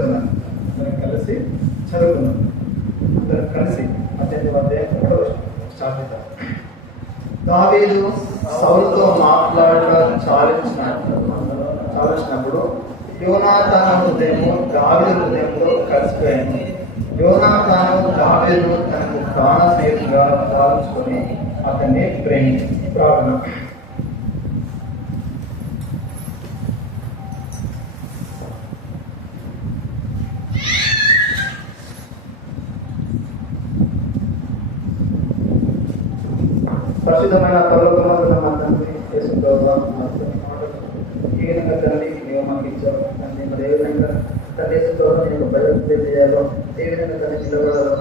అందరం కలిసి చదువుకున్నాం. దావీదు సౌలుతో మాట్లాడడం చాలించినప్పుడు యోనాతాను హృదయము దావీదు హృదయంలో కలిసిపోయింది. యోనాతాను దావీదును తనకు ప్రాణ స్నేహితుగా భావించుకొని అతన్ని ప్రేమించి ప్రార్థన. పరిశుద్ధమైన పర్వతమైన మా తండ్రి యేసు ప్రభువా, ఏ విధంగా తండ్రి నీవు మాకు ఇచ్చావు తండ్రి, మరి ఏ విధంగా తండ్రి యేసు ప్రభువా నీకు బయటకు తెలియజేయాలో, ఏ విధంగా తండ్రి నిలబడాలో,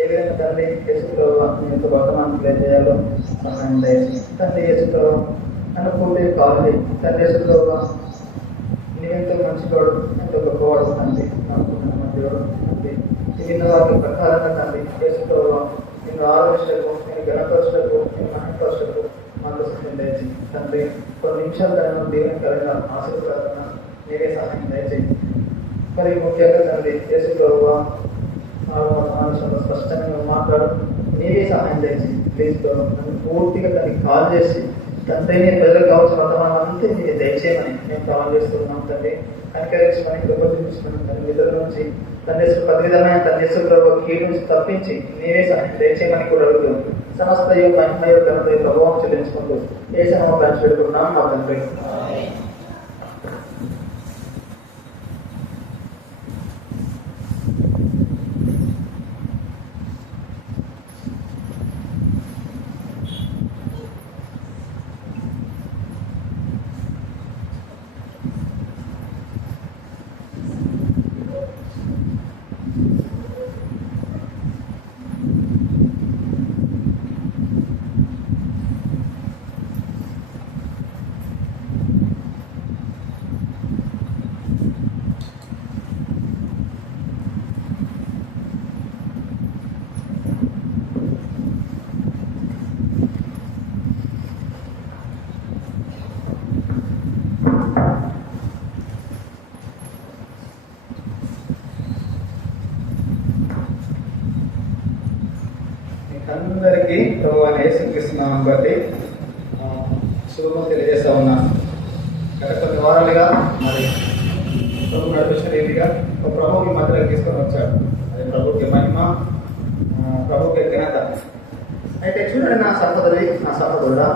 ఏ విధంగా తండ్రి యేసు ప్రభువా నీకు వర్తమానం తెలియజేయాలో సహాయం దయచేసి తండ్రి యేసు ప్రభువా నన్ను పూర్తి కావాలి. తండ్రి యేసు ప్రభువా నీవెంతో మంచివాడు, ఎంతో గొప్పవాడు తండ్రి, అనుకున్న మంచివాడు తండ్రి. విన్న వాటి ప్రకారంగా తండ్రి యేసు ప్రభువా నిన్ను ఆలోచనకు, నేను గణపరచలకు, నేను మహిళపరచలకు మాకు సహాయం దయచేయి తండ్రి. కొన్ని నిమిషాలు తనను దీవెనకరంగా ఆశీర్వాదంగా నీవే సహాయం దయచేయి. మరి ముఖ్యంగా తండ్రి యేసు ప్రభువా ఆలోచనలో స్పష్టంగా మాట్లాడు, నీవే సహాయం దయచేయి. ప్లీజ్ నన్ను పూర్తిగా తనకి కాల్ చేసి తండ్రి నేను ప్రజలకు కావాల్సిన వర్తమానం అంతే నీకు దయచేయమని మేము కాల్ చేస్తున్నాం తండ్రి. కనికరించమని కృప చూపిస్తున్నాం తండ్రి. నిద్ర నుంచి తండ్రి ప్రతి విధమైన తండ్రి ప్రభు కీడు నుంచి తప్పించి నీవే సహాయం దయచేయమని కూడా అడుగుతున్నాం. సమస్త మహిమయో ఘనత ప్రభావం చెల్లించుకుంటూ ఏ సమయం పంచి పెట్టుకుంటున్నాం మా తండ్రి. అందరికీ ప్రభు అని యేసుక్రీస్తునామం బట్టి శుభము తెలియజేస్తా ఉన్నాను. గత కొన్ని వారాలుగా మరి ప్రభు నడిపించిన రీతిగా ఒక ప్రభుకి మధ్యలోకి తీసుకొని వచ్చాడు. అది ప్రభుకి మహిమ, ప్రభుకి ఘనత. అయితే చూడండి నా సహోదరుడా,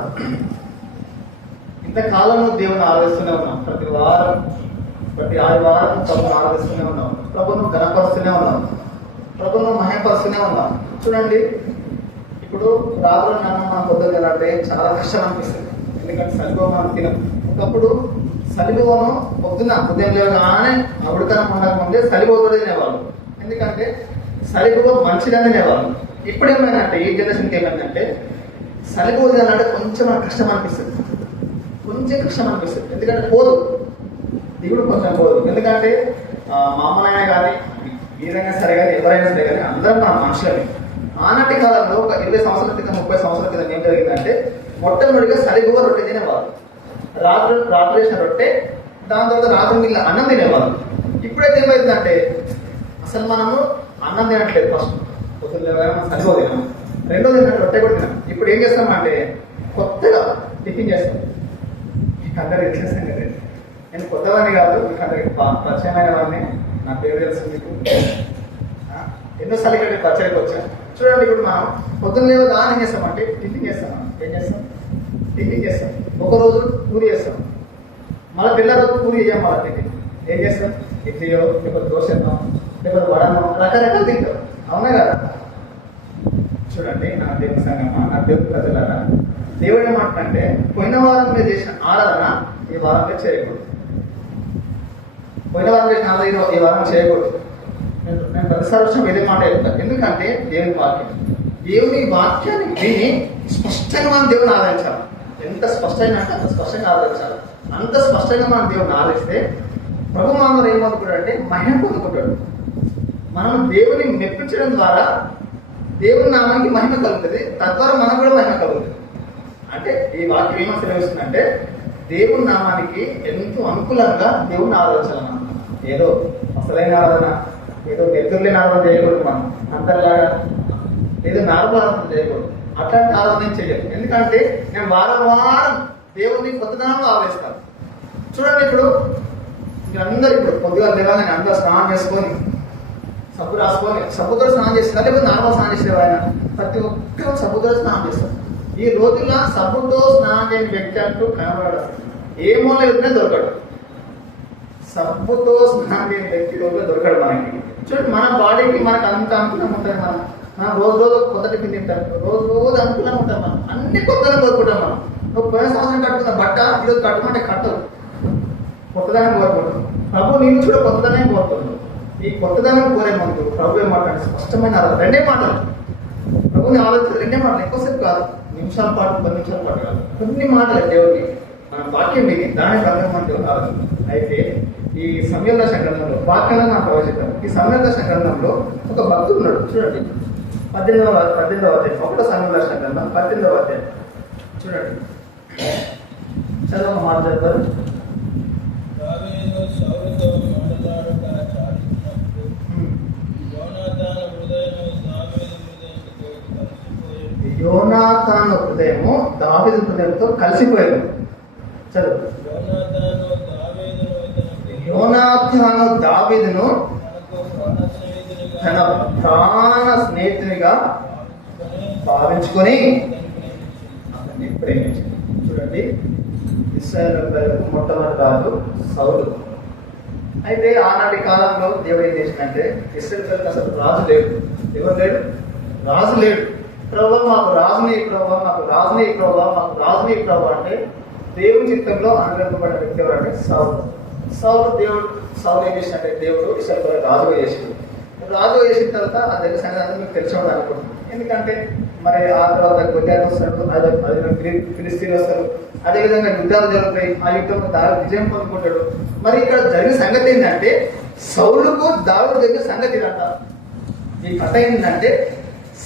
ఇంతకాలము దేవుని ఆరాధిస్తూనే ఉన్నాం. ప్రతి ఆదివారం ప్రభుని ఆరాధిస్తూనే ఉన్నాం. ప్రభును ఘనపరుస్తూనే ఉన్నాం. ప్రభును మహిమపరుస్తూనే ఉన్నాం. చూడండి, ఇప్పుడు రాత్రి మన పొద్దున్న అంటే చాలా కష్టం అనిపిస్తుంది. ఎందుకంటే సలిబోవ మనం తినం. ఒకప్పుడు సలిబోవను పొద్దున్న ఉదయం లేవగానే ఉడకనం ఉండక ముందే సలిబోవ తినేవాళ్ళు. ఎందుకంటే సలిబోవ మంచిదని తినేవాళ్ళు. ఇప్పుడు ఏమైందంటే ఈ జనరేషన్కి ఏమైందంటే సలిబోవ తినాలంటే కొంచెం కష్టం అనిపిస్తుంది. ఎందుకంటే పోదు, దిగుడు కొంచెం పోదు. ఎందుకంటే మా అమ్మనైనా కానీ ఏదైనా సరే కానీ ఎవరైనా సరే కానీ అందరం మన మనుషులని. ఆనాటి కాలంలో ఒక 20 సంవత్సరాల క్రితం 30 సంవత్సరాల క్రితం ఏం జరిగిందంటే మొట్టమొదటిగా సలిబోవ రొట్టె తినేవాళ్ళు. రాత్రి వేసిన రొట్టె, దాని తర్వాత రాత్రి మిగిలిన అన్నం తినేవాళ్ళు. ఇప్పుడైతే ఏమైందంటే అసలు మనము అన్నం తినట్లేదు. ఫస్ట్ పొద్దున్న మనం సలిబోవ తినాం, రెండోది ఏంటంటే రొట్టె కూడా తినాం. ఇప్పుడు ఏం చేస్తామంటే కొత్తగా టిఫిన్ చేస్తాం. మీకు అందరికి తెలిసేస్తాం కదా, నేను కొత్తవాడిని కాదు, మీకు అందరికి పరిచయమైన వాడిని. నా పేరు తెలుసు మీకు, ఎన్నోసార్లు ఇక్కడ పరిచయకు వచ్చాను. చూడండి, ఇప్పుడు మనం పొద్దున్న లేవు దాని ఏం చేస్తామంటే టిఫిన్ చేస్తాం. ఏం చేస్తాం? టిఫిన్ చేస్తాం, ఒకరోజు పూరి చేస్తాం, మళ్ళీ పిల్ల రోజు పూరి చేయం, మళ్ళీ టిఫిన్ ఏం చేస్తాం, ఇడ్లీయో లేకపోతే దోశనో లేకపోతే వడనో రకరకాలు తింటాం, అవునా కదా? చూడండి నా దేవుని సంగమా, నా దేవుని ప్రజలారా, దేవుడు ఏమంటే పోయిన వారం మీరు చేసిన ఆరాధన ఈ వారంలో చేయకూడదు, పోయిన వారం చేసిన ఆరాధన ఈ వారం చేయకూడదు. నేను ప్రతిసారి వచ్చిన ఇదే మాట చెప్తాను. ఎందుకంటే దేవుని వాక్యం, దేవుని వాక్యాన్ని విని స్పష్టంగా మనం దేవుని ఆదరించాలి. ఎంత స్పష్టంగా అంటే అంత స్పష్టంగా ఆదరించాలి. అంత స్పష్టంగా మనం దేవుని ఆదరిస్తే ప్రభు మనలో ఏమనుకుంటాడంటే మహిమ పొందుకుంటాడు. మనం దేవుని మెప్పించడం ద్వారా దేవుని నామానికి మహిమ కలుగుతుంది, తద్వారా మనకు కూడా మహిమ కలుగుతుంది. అంటే ఈ వాక్యం ఏమో సెలవిస్తుందంటే దేవుని నామానికి ఎంతో అనుకూలంగా దేవుని ఆరాధించాలన్నమాట. ఏదో అసలైన ఆరాధన, ఏదో నెత్తుర్లేని ఆరాధన చేయకూడదు, మనం అందరిలాగా ఏదో నార్మల్ ఆరాధన చేయకూడదు, అట్లాంటి ఆరాధన చేయలేదు. ఎందుకంటే నేను వారం వారం దేవుని కొత్తదనంలో ఆలోచిస్తాను. చూడండి, ఇప్పుడు మీరందరూ ఇప్పుడు పొద్దుగా లేవగానే అందరూ స్నానం చేసుకొని సబ్బు రాసుకొని సబ్బుతో స్నానం చేస్తారు, లేకపోతే నార్మల్ స్నానం చేసేవారు. ఆయన ప్రతి ఒక్కరు సబ్బుతో స్నానం చేస్తారు. ఈ రోజుల్లో సబ్బుతో స్నానం చేయని వ్యక్తి అంటూ కనబడాడు, ఏమో లేదనే దొరకడు. సబ్బుతో స్నానం చేయని వ్యక్తి రోజులో దొరకడు మనకి. చూడండి, మన బాడీకి మనకు అంత అనుకూలంగా ఉంటుంది. మనం రోజు రోజు కొత్త టిఫిన్ తింటాం, రోజు రోజు అనుకూలంగా ఉంటాం, మనం అన్ని కొత్తగా కోరుకుంటాం. మనం నువ్వు పోయిన సంవత్సరం కట్టుకున్న బట్ట ఈరోజు కట్టుకుంటే కట్టదు, కొత్తదనం కోరుకుంటాం. ప్రభు నేను కూడా కొత్తదనం కోరుకుంటాను. ఈ కొత్తదనం కోరే ముందు ప్రభు ఏమంటాడు, స్పష్టమైన రెండే మాటలు, ప్రభుని ఆలోచన రెండే మాటలు, ఎక్కువసేపు కాదు, నిమిషాల పాటు 10 నిమిషాల పాటు కాదు, కొన్ని మాటలు దేవుడిని మనం వాక్యం విని దాని ప్రకారం అంటే ఆలోచన. అయితే ఈ సమయదర్శన గ్రంథంలో వాక్యాలను నాకు ప్రవచిద్దాం. ఈ సమయదర్శన గ్రంథంలో ఒక భక్తుడు ఉన్నాడు. చూడండి, 18వ అధ్యాయం, 1 సమయదర్శన గ్రంథం 18వ అధ్యాయం చూడండి, చదవ మాట చదువుతారు. యోనాతాను హృదయము దావీదు హృదయంతో కలిసిపోయాడు. చదువు. యోనాతాను దావీదును తన ప్రాణ స్నేహితునిగా భావించుకొని అతన్ని ప్రేమించాడు. చూడండి, ఇశ్రాయేలు ప్రజలకు మొట్టమొదటి రాజు సౌలు. అయితే ఆనాటి కాలంలో దేవుడు ఏం చేసిందంటే ఇశ్రాయేలు ప్రజలకు అసలు రాజు లేడు. ఎవరు లేడు? రాజు లేడు. ప్రభు మాకు రాజుని ప్రభు, మాకు రాజుని ప్రభు, మాకు రాజుని ప్రభు అంటే దేవుని చిత్తంలో అనుగ్రహింపబడిన వ్యక్తి ఎవరంటే సౌలు. సౌలు ఏం చేసినట్టే దేవుడు ఇశ్రాయేలు రాజుగా చేసాడు. రాజుగా చేసిన తర్వాత ఆ దగ్గర సంగతి మీకు తెలిసి ఉండదు అనుకుంటున్నాను. ఎందుకంటే మరి ఆ తర్వాత గొడ్డాలు వస్తాడు, అదే ఫిలిస్తీన్లు వస్తారు, అదేవిధంగా యుద్ధాలు జరుగుతాయి. ఆ యుద్ధంలో దావీదు విజయం పొందుకుంటాడు. మరి ఇక్కడ జరిగిన సంగతి ఏంటంటే సౌలుకు దావీదు జరిగిన సంగతి ఇదంట. ఈ కథ ఏంటంటే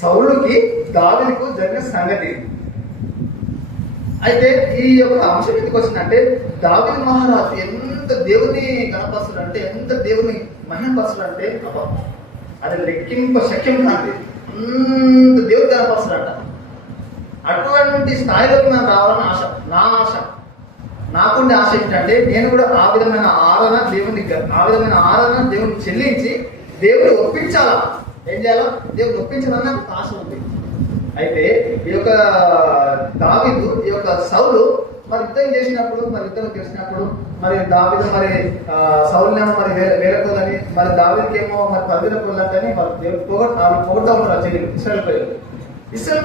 సౌలుకి దావీదుకు జరిగిన సంగతి. అయితే ఈ యొక్క అంశం ఎందుకు వచ్చిందంటే దావీదు మహారాజు ఎంత దేవుని గణపరుస్తుడు అంటే, ఎంత దేవుని మహిమపరుస్తుడు అంటే అది లెక్కింప శక్యం కాదు, అంత దేవుడు గణపరుస్తుడంట. అటువంటి స్థాయిలోకి మనం రావాలని ఆశ, నా ఆశ, నాకుండే ఆశ ఏంటంటే నేను కూడా ఆ విధమైన ఆరాధన దేవుని చెల్లించి దేవుని ఒప్పించాలా. ఏం చేయాలా? దేవుని ఒప్పించాలని నాకు ఆశ ఉంది. అయితే ఈ యొక్క దావీదు, ఈ యొక్క సౌలు మరి యుద్ధం చేసినప్పుడు, మరి యుద్ధం చేసినప్పుడు మరి దావీదు మరి సౌలునేమో మరి వేరే కొలని, మరి దావీదుకేమో మరి 10 కొలని మరి దేవుడు పొగడతా ఉంటారు చెల్లి ఇశ్రాయేలు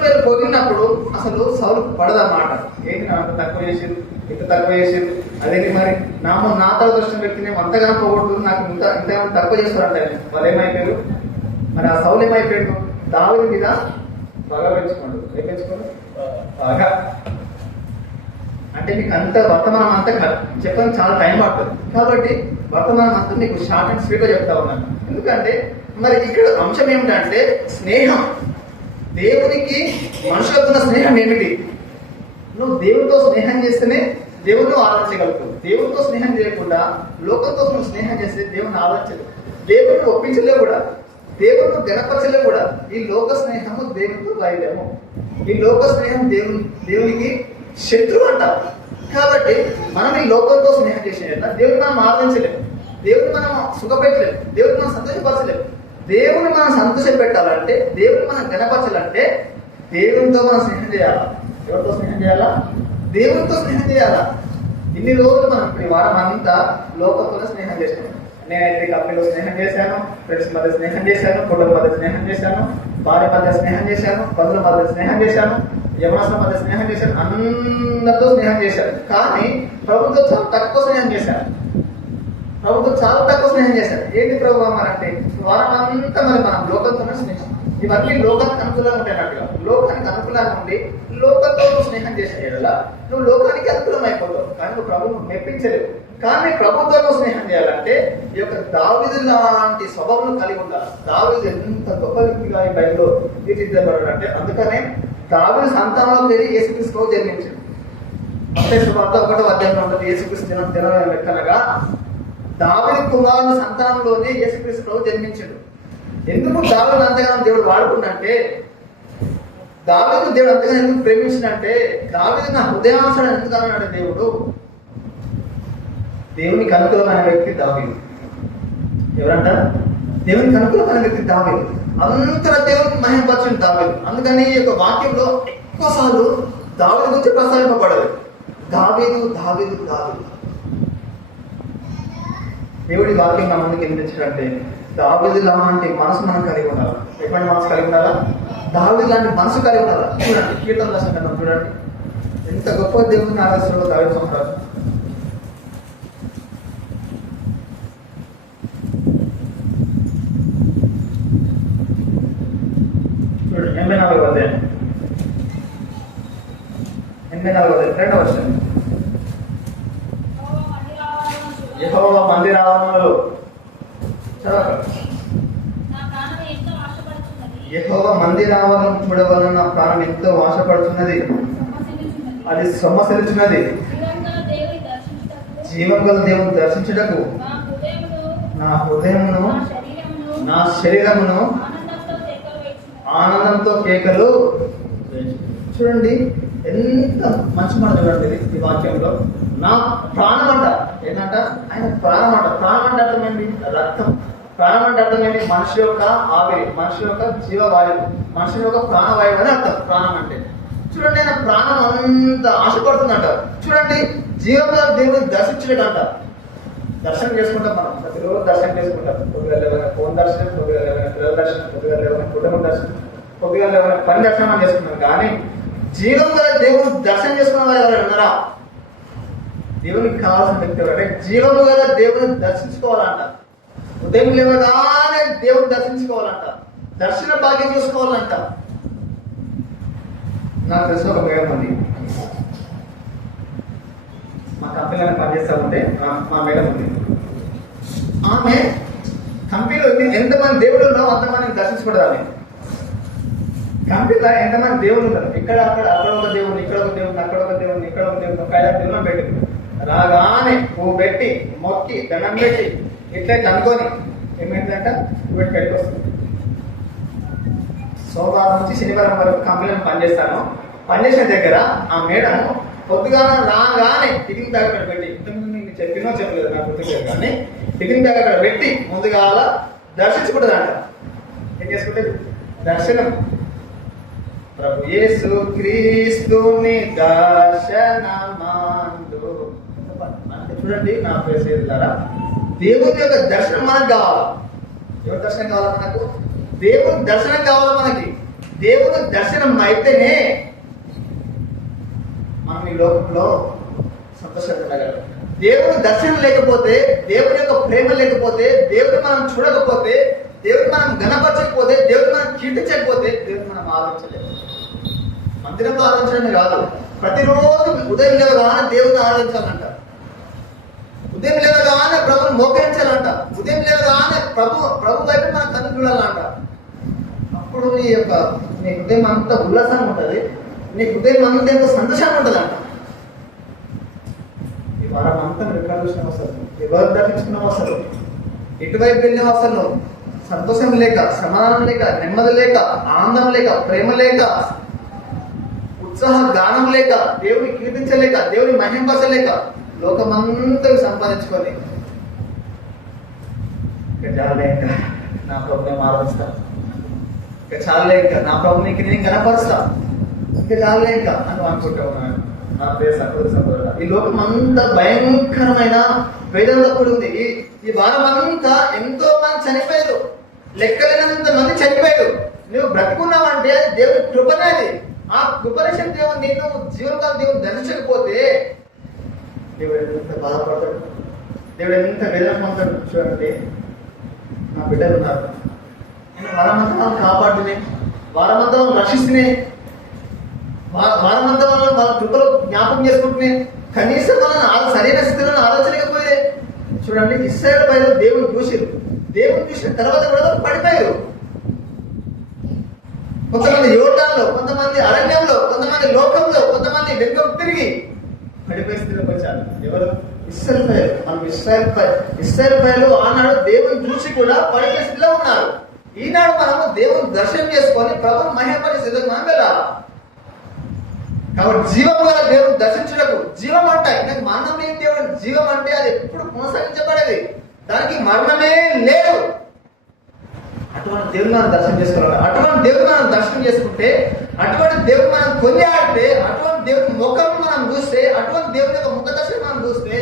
ప్రజలు పొగిడినప్పుడు అసలు సౌలు పడదన్నమాట. ఏంటి నాకు తక్కువ చేసారు, ఇంత తక్కువ చేసారు, అదేంటి మరి నా తర్వాత వచ్చిన వ్యక్తిని అంతగానో పోగొడుతుంది, నాకు ఇంత తక్కువ చేస్తారంట. వాళ్ళు ఏమైపోయారు? మరి ఆ సౌలు ఏమైపోయాడు? దావీదు మీద బాగా పెంచుకోండు. ఏం పెంచుకోండు? బాగా అంటే మీకు అంత వర్తమానం అంతా చెప్పడం చాలా టైం పడుతుంది. కాబట్టి వర్తమానం అంతా మీకు షార్ట్ అండ్ స్వీట్గా చెప్తా ఉన్నాను. ఎందుకంటే మరి ఇక్కడ అంశం ఏమిటంటే స్నేహం. దేవునికి మనుషులతో ఉన్న స్నేహం ఏమిటి? నువ్వు దేవుడితో స్నేహం చేస్తేనే దేవుడిని ఆరాధించగలుగుతావు. దేవుడితో స్నేహం చేయకుండా లోకంతో నువ్వు స్నేహం చేస్తే దేవుని ఆరాధించదు, దేవుడిని ఒప్పించలే కూడా, దేవుడిని గణపరచలే కూడా. ఈ లోక స్నేహము దేవుడితో వైద్యము. ఈ లోక స్నేహం దేవునికి శత్రువు అంటారు. కాబట్టి మనం ఈ లోకంతో స్నేహం చేసిన దేవుడిని మనం ఆరాధించలేము, దేవుడిని మనం సుఖపెట్టలేము, దేవుడిని మనం సంతోషపరచలేము. దేవుని మనం సంతోషం పెట్టాలంటే, దేవుని మనం గణపరచాలంటే దేవునితో మనం స్నేహం చేయాలా. ఎవరితో స్నేహం చేయాలా? దేవునితో స్నేహం చేయాలా. ఇన్ని రోజులు మనం ఈ వారం అంతా లోకంతోనే స్నేహం చేసాను. నేనైతే కంపెనీలో స్నేహం చేశాను, ఫ్రెండ్స్ మధ్య స్నేహం చేశాను, కుటుంబం మధ్య స్నేహం చేశాను, భార్య మధ్య స్నేహం చేశాను, బంధువుల మధ్య స్నేహం చేశాను, యవనస్తుల మధ్య స్నేహం చేశాను, అందరితో స్నేహం చేశాను. కానీ ప్రభుత్వం చాలా తక్కువ స్నేహం చేశాను. ప్రభుత్వం చాలా తక్కువ స్నేహం చేశారు. ఏంటి ప్రభు అంటే వారం అంతా మరి మనం లోకంతోనే స్నేహం. ఇవన్నీ లోకానికి అనుకూలంగా ఉంటాయి అన్నట్టుగా. లోకానికి అనుకూలంగా ఉండి లోకంతో స్నేహం చేసే ఎలా నువ్వు లోకానికి అనుకూలం అయిపోతావు, కానీ నువ్వు ప్రభుత్వం మెప్పించలేవు. కానీ ప్రభుత్వంలో స్నేహం చేయాలంటే ఈ యొక్క దావీదు లాంటి స్వభావం కలిగి ఉండాలి. దావీదు ఎంత గొప్ప వ్యక్తిగా ఈ బైబిల్లో తీర్చిదిద్దబడ్డాడంటే, అందుకనే దావీదు సంతానంలో వెళ్ళి యేసుక్రీస్తు జన్మించాడు. మత్తయి సువార్త 1వ అధ్యాయంలో ఉంటుంది. యేసుక్రీస్తు జనం లెక్కనగా దావీదు కుమారుని సంతానంలోనే యేసుక్రీస్తు జన్మించాడు. ఎందుకు దావీదు అంతగానో దేవుడు వాడుకుంటే, దావీదు దేవుడు అంతగానో ఎందుకు ప్రేమించినంటే, దావీదు నా హృదయానుసారం ఎందుకు అన్నాడు దేవుడు. దేవునికి అనుకూలమైన వ్యక్తి దావీదు. ఎవరంట? దేవునికి అనుకూలమైన వ్యక్తి దావీదు. అంతర దేవునికి మహిమపరచని దావీదు. అందుకని ఈ యొక్క వాక్యంలో ఎక్కువసార్లు దావీదు గురించి ప్రస్తావింపబడదు. దావీదు దావీదు దావీదు. దేవుడి వాక్యం మన ముందుకు వినిపించాలంటే దావీదు లాంటి మనసు మనం కలిగి ఉండాలి. ఎటువంటి మనసు కలిగి ఉండాలా? దావీదు లాంటి మనసు కలిగి ఉండాలా. చూడండి, కీర్తన దశకంలో చూడండి ఎంత గొప్ప దేవుడిని ఆరాధిస్తున్నాడో దావీదు సంతానం. చూడండి 84వ అధ్యాయం 2వ వచనం. యెహోవా మందిర ఆవరణలో యెహోవా మందిర ఆవరణం చూడవలన నా ప్రాణం ఎంతో ఆశపడుతున్నది, అది సొమ్మసిల్చున్నది. జీవం గల దేవుని దర్శించుటకు నా హృదయమును నా శరీరమును ఆనందంతో కేకలు. చూడండి ఎంత మంచి మాట చూడండి ఈ వాక్యంలో. నా ప్రాణం అంట ఏంటంట? ఆయన ప్రాణం అంట. ప్రాణం అంటే అర్థమైంది రక్తం. ప్రాణం అంటే అర్థమైంది మనిషి యొక్క ఆవిరి, మనిషి యొక్క జీవవాయువు, మనిషి యొక్క ప్రాణవాయువు అని అర్థం ప్రాణం అంటే. చూడండి ఆయన ప్రాణం అంత ఆశపడుతుందంట. చూడండి జీవంలో దేవుని దర్శించలేదంట. దర్శనం చేసుకుంటాం మనం, ప్రతిరోజు దర్శనం చేసుకుంటాం. కొద్దిగా లేవైనా ఫోన్ దర్శనం, కొద్దిగా లేవైనా పిల్లల దర్శనం, కొద్దిగా లేవైనా కుటుంబ దర్శనం, కొద్దిగా లేవైనా పని దర్శనం చేసుకుంటాం. కానీ జీవం గల దేవుని దర్శనం చేసుకున్న వారు ఎవరైనా ఉన్నారా? దేవునికి కావాల్సిన వ్యక్తి ఎవరంటే జీవము గల దేవుని దర్శించుకోవాలంట. ఉదయం లేవగానే దేవుని దర్శించుకోవాలంట. దర్శన భాగ్యం చూసుకోవాలంట. నాకు తెలిసిన ఒక మేడం ఉంది, మా కంపెనీలో పనిచేస్తా ఉంటే మా మేడం ఉంది. ఆమె కంపెనీలో ఎంతమంది దేవుడు ఉన్నావు అంతమందిని దర్శించకూడదు. కంపెనీలో ఎంతమంది దేవుడు ఉన్నారు, ఇక్కడ అక్కడ ఒక దేవుడిని, ఇక్కడ ఒక దేవుడిని, అక్కడ ఒక దేవుడిని, ఇక్కడ ఒక దేవుడిని, ఒక 5 దేవుళ్ళని పెట్టి రాగానే పువ్వు పెట్టి మొక్కి దండం పెట్టి ఇట్లా కనుక్కొని ఏమైందంట వీటి కడికి వస్తుంది. సోమవారం నుంచి శనివారం వరకు కంపెనీలో పనిచేస్తాను. పనిచేసిన దగ్గర ఆ మేడం పొద్దుగా రాగానే టిఫిన్ బ్యాగ్ అక్కడ పెట్టి, ఇంతకుముందు చెప్పినో చెప్పలేదు నాకు గుర్తులేదు, కానీ టిఫిన్ బ్యాగ్ అక్కడ పెట్టి ముందుగా దర్శించుకుంటుందంట. ఏం చేసుకుంటే దర్శనం ప్రభు యేసు క్రీస్తుని దర్శనమందు. చూడండి నా ప్రేక్షకులారా, దేవుని యొక్క దర్శనం మనకు కావాలా? ఎవరి దర్శనం కావాలా మనకు? దేవుని దర్శనం కావాలా మనకి. దేవుని దర్శనం అయితేనే మనం ఈ లోకంలో సంతోషంగా ఉండగలం. దేవుని దర్శనం లేకపోతే, దేవుని యొక్క ప్రేమ లేకపోతే, దేవుని మనం చూడకపోతే, దేవుని మనం గణపరచకపోతే, దేవుని మనం కీర్తించకపోతే, దేవుని మనం ఆలోచించలేము. మందిరంలో ఆలోచించడమే కాదు, ప్రతిరోజు ఉదయం లేవగానే దేవుని ఆలోచించాలంట. ఉదయం లేవగానే ప్రభుని మోకరించాలంట. ఉదయం లేవగానే ప్రభు వైపు మనం కన్ను చూడాలంట. అప్పుడు నీ హృదయం అంతా ఉల్లాసంగా ఉంటుంది, నీ హృదయం అంతా ఎంతో సంతోషంగా ఉంటుందంట. ఈ వారం అంతా ఎక్కడ చూసినాం అసలు, ఎవరు దర్శించుకున్నాం అసలు, ఎటువైపు వెళ్ళినాం అసలు, సంతోషం లేక, సమాధానం లేక, నెమ్మది లేక, ఆనందం లేక, ప్రేమ లేక, ఉత్సాహ గానం లేక, దేవుని కీర్తించలేక, దేవుని మహింపరచలేక లోకమంతా సంపాదించుకొని ఇక చాలే ఇంకా నా ప్రభుని ఆరాధిస్తా, ఇక చాలే ఇంకా నా ప్రభునికి నేను కనపరుస్తా, ఇంకా చాలే ఇంకా అని అనుకుంటా ఉన్నాను. నా ప్రియ సహోదర సహోదరుడా, ఈ లోకం అంతా భయంకరమైన వేదనతో కూడి ఉంది. ఈ వారం అంతా ఎంతో మంది చనిపోయారు, లెక్కలేనంత మంది చనిపోయారు. నువ్వు బ్రతుకున్నావంటే అది దేవుడి కృపనేది. ఆ కృపనేషన్ దేవుడు నేను జీవనకాలం దేవుడు దర్శించకపోతే దేవుడు ఎంత బాధపడతాడు, దేవుడు ఎంత వేదన పొందుతాడు. చూడండి, నా బిడ్డలు ఉన్నారు, నేను వారమంతా వాళ్ళని కాపాడుతున్నాయి, వారమంతా వాళ్ళని రక్షిస్తున్నాయి, వారమంతా వాళ్ళని వాళ్ళ కృపలో జ్ఞాపకం చేసుకుంటున్నాయి. కనీసం వాళ్ళని సరైన స్థితిలో ఆలోచనకపోయే. చూడండి, ఇశ్రాయేలు పైన దేవుని చూసారు, దేవుని చూసిన తర్వాత కూడా పడిపోయారు. కొంతమంది యోర్దానులో, కొంతమంది అరణ్యంలో, కొంతమంది లోకంలో, కొంతమంది వెనుకకు తిరిగి పడిపోయే స్థితిలోకి వచ్చారు. ఎవరు? ఇశ్రాయేలు పైలు. మనం ఇశ్రాయేలు పైలు ఆనాడు దేవుని చూసి కూడా పడిపోయే స్థితిలో ఉన్నారు. ఈనాడు మనము దేవుని దర్శనం చేసుకొని ప్రభువు మహిమపడే స్థితికి మనం వెళ్ళాలి. కాబట్టి జీవం గల దేవుడు దర్శించడకు, జీవం అంటే నాకు మరణం లేని దేవుడు. జీవం అంటే అది ఎప్పుడు కొనసాగించబడేది, దానికి మరణమే లేదు. అటువంటి దేవుని మనం దర్శనం చేసుకోవాలి. అటువంటి దేవుని మనం దర్శనం చేసుకుంటే, అటువంటి దేవుని మనం కొనియాడితే, అటువంటి దేవుని ముఖం మనం చూస్తే, అటువంటి దేవుని యొక్క ముఖ దర్శనం మనం చూస్తే